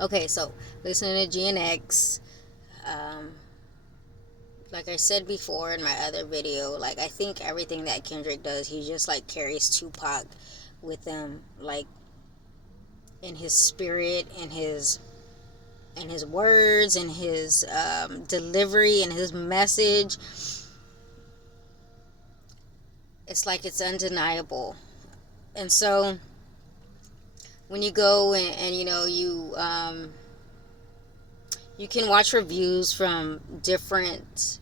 Okay, so listening to GNX, um, like I said before in my other video, like I think everything that Kendrick does, he just like carries Tupac with him, like in his spirit, in his words, in his delivery, and his message. It's like it's undeniable. And so when you go and you can watch reviews from different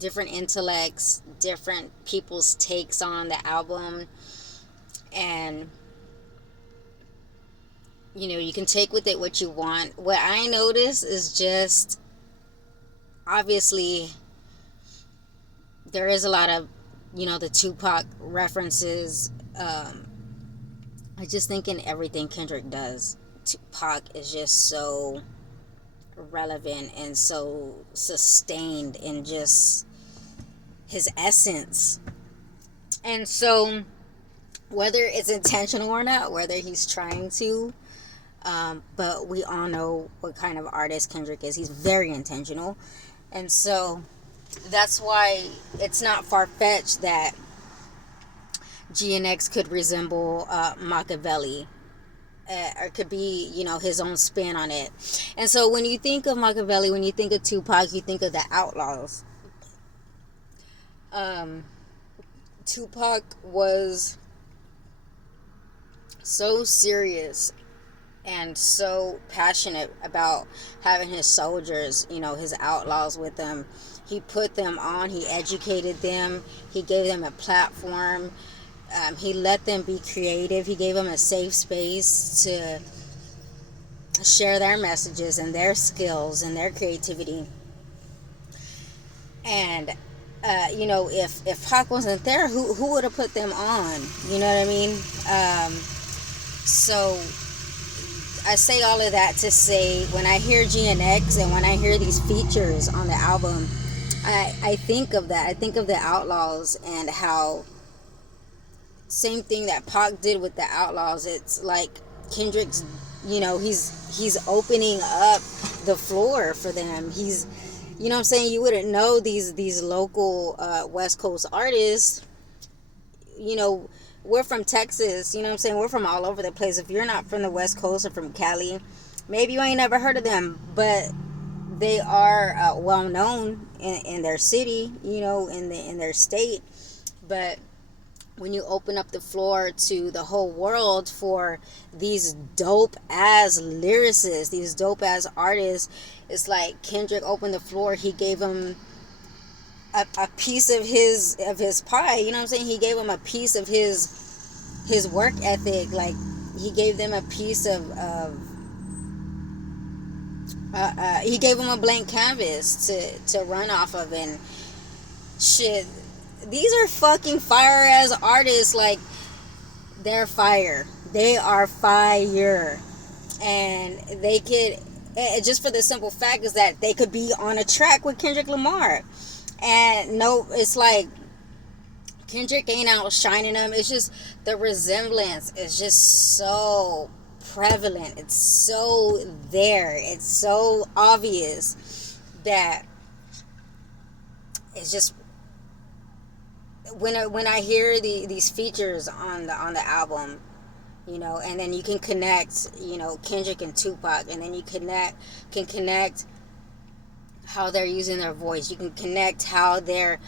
intellects, different people's takes on the album, and you can take with it what you want. What I notice is just, obviously, there is a lot of the Tupac references. I just think in everything Kendrick does, Tupac is just so relevant and so sustained in just his essence. And so whether it's intentional or not, whether he's trying to, but we all know what kind of artist Kendrick is. He's very intentional. And so that's why it's not far-fetched that GNX could resemble Machiavelli, or could be, his own spin on it. And so when you think of Machiavelli, when you think of Tupac, you think of the Outlaws. Tupac was so serious and so passionate about having his soldiers, his outlaws with him. He put them on, he educated them, he gave them a platform, he let them be creative, he gave them a safe space to share their messages and their skills and their creativity. And if Pac wasn't there, who would have put them on? You know what I mean? So I say all of that to say, when I hear GNX and when I hear these features on the album, I think of that. I think of the Outlaws and how, same thing that Pac did with the Outlaws. It's like Kendrick's, he's opening up the floor for them. He's, what I'm saying, you wouldn't know these local West Coast artists. We're from Texas, what I'm saying, we're from all over the place. If you're not from the West Coast or from Cali, maybe you ain't never heard of them, but they are well known in their city, in their state. But when you open up the floor to the whole world for these dope ass lyricists, these dope ass artists, it's like Kendrick opened the floor. He gave him a piece of his pie. You know what I'm saying? He gave him a piece of his work ethic. Like, he gave them a piece of he gave them a blank canvas to run off of. And shit, these are fucking fire ass artists. Like, they're fire. They are fire. And they could, just for the simple fact is that they could be on a track with Kendrick Lamar. And no, it's like Kendrick ain't outshining them. It's just the resemblance is just so prevalent. It's so there. It's so obvious that it's just, when I hear these features on the album, and then you can connect, Kendrick and Tupac, and then you can connect how they're using their voice. You can connect how they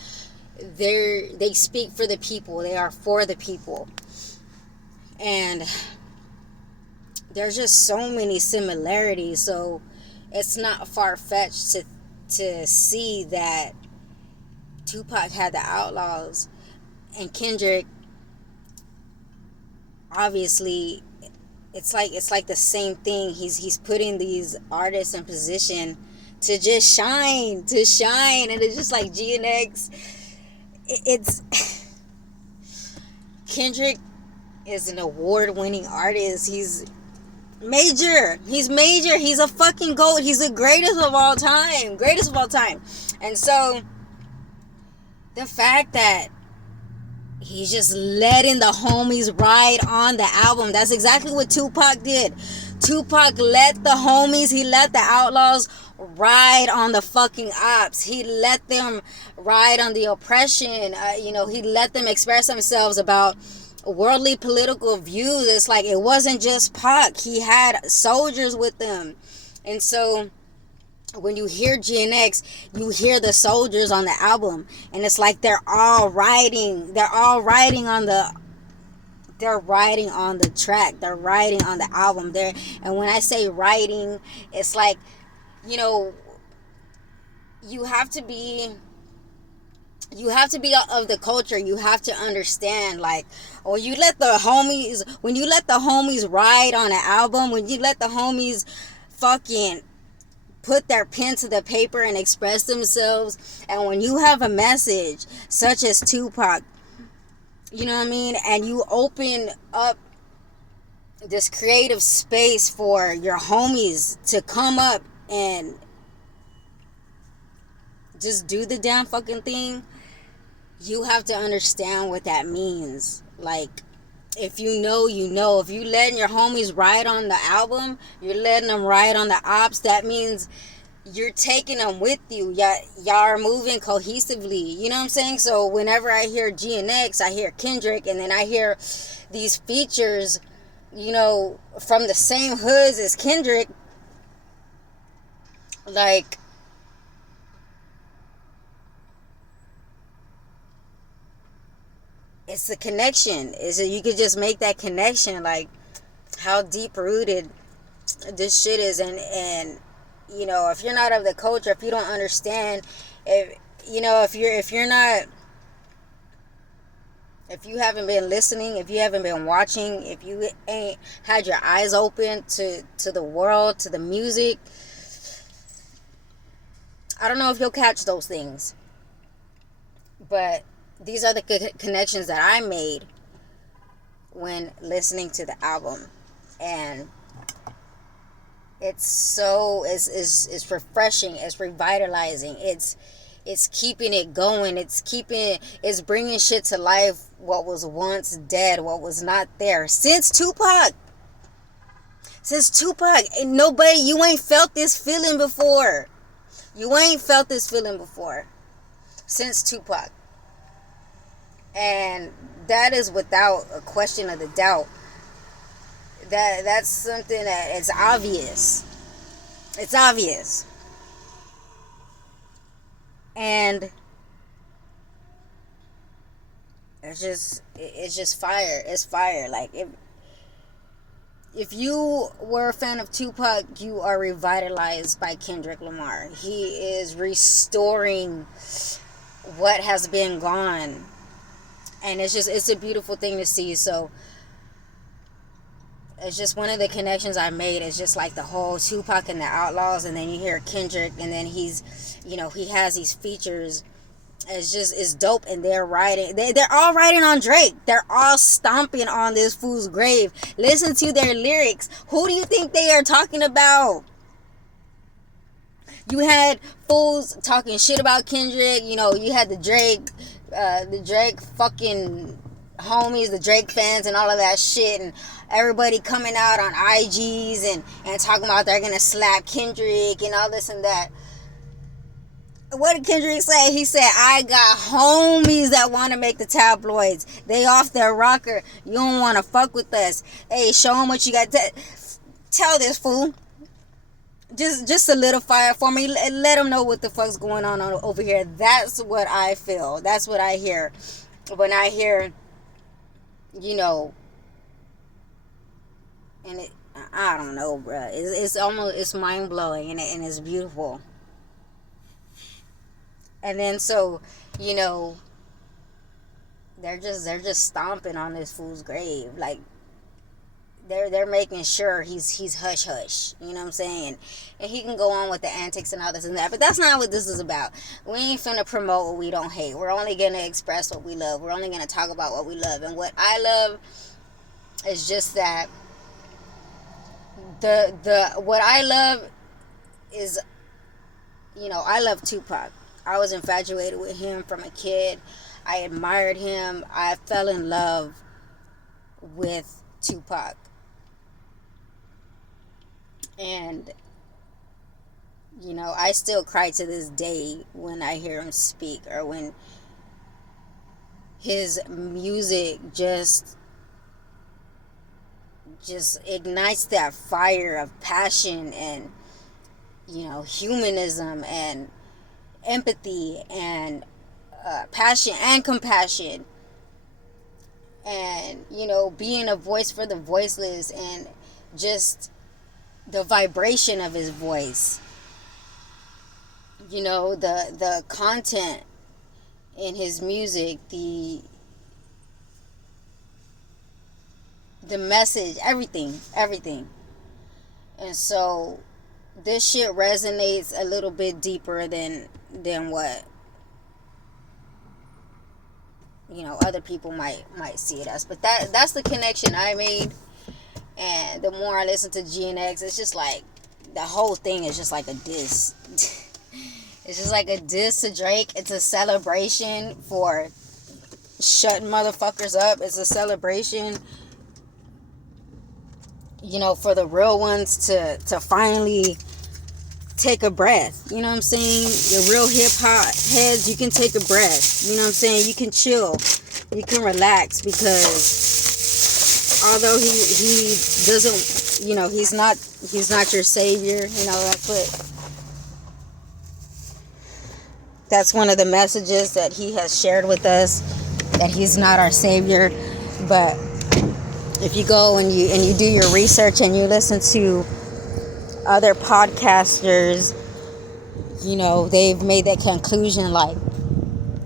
speak for the people. They are for the people. And there's just so many similarities. So it's not far-fetched to see that Tupac had the Outlaws, and Kendrick, obviously, it's like the same thing. He's putting these artists in position to just shine, and it's just like GNX. It's Kendrick is an award-winning artist. He's major. He's a fucking GOAT. He's the greatest of all time. And so the fact that he's just letting the homies ride on the album, that's exactly what Tupac did. Tupac let the homies, he let the outlaws ride on the fucking ops. He let them ride on the oppression. He let them express themselves about worldly political views. It's like it wasn't just Pac. He had soldiers with them. And so when you hear GNX, you hear the soldiers on the album, and it's like they're all riding on the track, they're riding on the album there. And when I say riding, it's like, you know, you have to be of the culture. You have to understand, like, when you let the homies ride on an album, when you let the homies fucking put their pen to the paper and express themselves, and when you have a message such as Tupac, you know what I mean, and you open up this creative space for your homies to come up and just do the damn fucking thing, you have to understand what that means. Like, if you know, you know. If you letting your homies ride on the album, you're letting them ride on the ops, that means you're taking them with you. Y'all are moving cohesively. You know what I'm saying? So whenever I hear GNX, I hear Kendrick, and then I hear these features, from the same hoods as Kendrick, like, it's the connection. You could just make that connection, like how deep rooted this shit is. And if you're not of the culture, if you don't understand, if you haven't been listening, if you haven't been watching, if you ain't had your eyes open to the world, to the music, I don't know if you'll catch those things. But these are the connections that I made when listening to the album. And it's refreshing, it's revitalizing, it's keeping it going, it's bringing shit to life, what was once dead, what was not there. Since Tupac, ain't nobody, you ain't felt this feeling before. Since Tupac. And that is without a question of the doubt. That's something that is obvious. It's obvious. And it's just fire. It's fire. Like, if you were a fan of Tupac, you are revitalized by Kendrick Lamar. He is restoring what has been gone. And it's a beautiful thing to see. So it's just one of the connections I made. It's just like the whole Tupac and the Outlaws, and then you hear Kendrick, and then he has these features. It's dope. And they're all riding on Drake. They're all stomping on this fool's grave. Listen to their lyrics. Who do you think they are talking about? You had fools talking shit about Kendrick. You had the Drake fucking homies, the Drake fans, and all of that shit, and everybody coming out on IGs and talking about they're gonna slap Kendrick and all this and that. What did Kendrick say? He said, I got homies that want to make the tabloids. They off their rocker. You don't want to fuck with us. Hey, show them what you got. Tell this fool. Just solidify it for me. Let them know what the fuck's going on over here. That's what I feel. That's what I hear when I hear, and I don't know, bruh. It's mind blowing, and it's beautiful. And then so, they're just stomping on this fool's grave, like. They're making sure he's hush hush, you know what I'm saying? And he can go on with the antics and all this and that, but that's not what this is about. We ain't finna promote what we don't hate. We're only gonna express what we love. We're only gonna talk about what we love. And what I love is just that what I love is, I love Tupac. I was infatuated with him from a kid. I admired him. I fell in love with Tupac. And, I still cry to this day when I hear him speak, or when his music just ignites that fire of passion and, humanism and empathy and passion and compassion, and, being a voice for the voiceless, and just the vibration of his voice, the content in his music, the message, everything. And so this shit resonates a little bit deeper than what, other people might see it as. But that's the connection I made. And the more I listen to GNX, it's just like the whole thing is just like a diss. It's just like a diss to Drake. It's a celebration for shutting motherfuckers up. It's a celebration, for the real ones to finally take a breath. You know what I'm saying? The real hip hop heads, you can take a breath. You know what I'm saying? You can chill. You can relax, because although he doesn't, he's not your savior. That's one of the messages that he has shared with us, that he's not our savior. But if you go and you do your research and you listen to other podcasters, they've made that conclusion, like,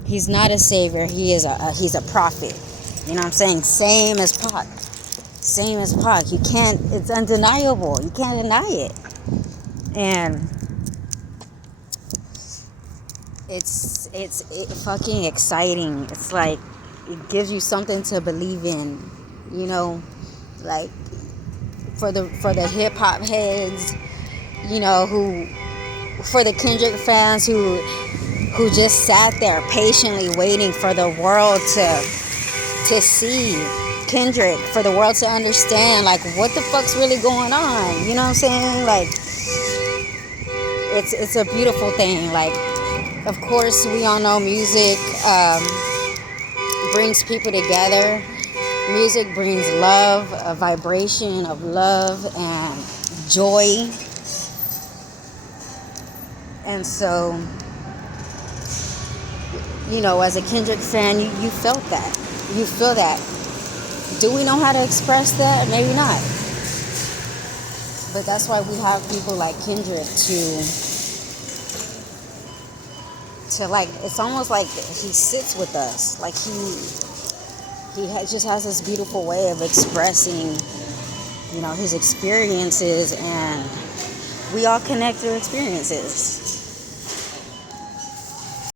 he's not a savior, he's a prophet. You know what I'm saying? Same as Pac. You can't, it's undeniable. You can't deny it. And it's fucking exciting. It's like, it gives you something to believe in, like, for the hip hop heads, who, for the Kendrick fans who just sat there patiently waiting for the world to see Kendrick, for the world to understand, like, what the fuck's really going on. You know what I'm saying? Like, it's a beautiful thing. Like, of course, we all know music brings people together. Music brings love, a vibration of love and joy. And so, as a Kendrick fan, you felt that. You feel that. Do we know how to express that? Maybe not. But that's why we have people like Kendrick to like, it's almost like he sits with us. Like, just has this beautiful way of expressing, his experiences, and we all connect through experiences.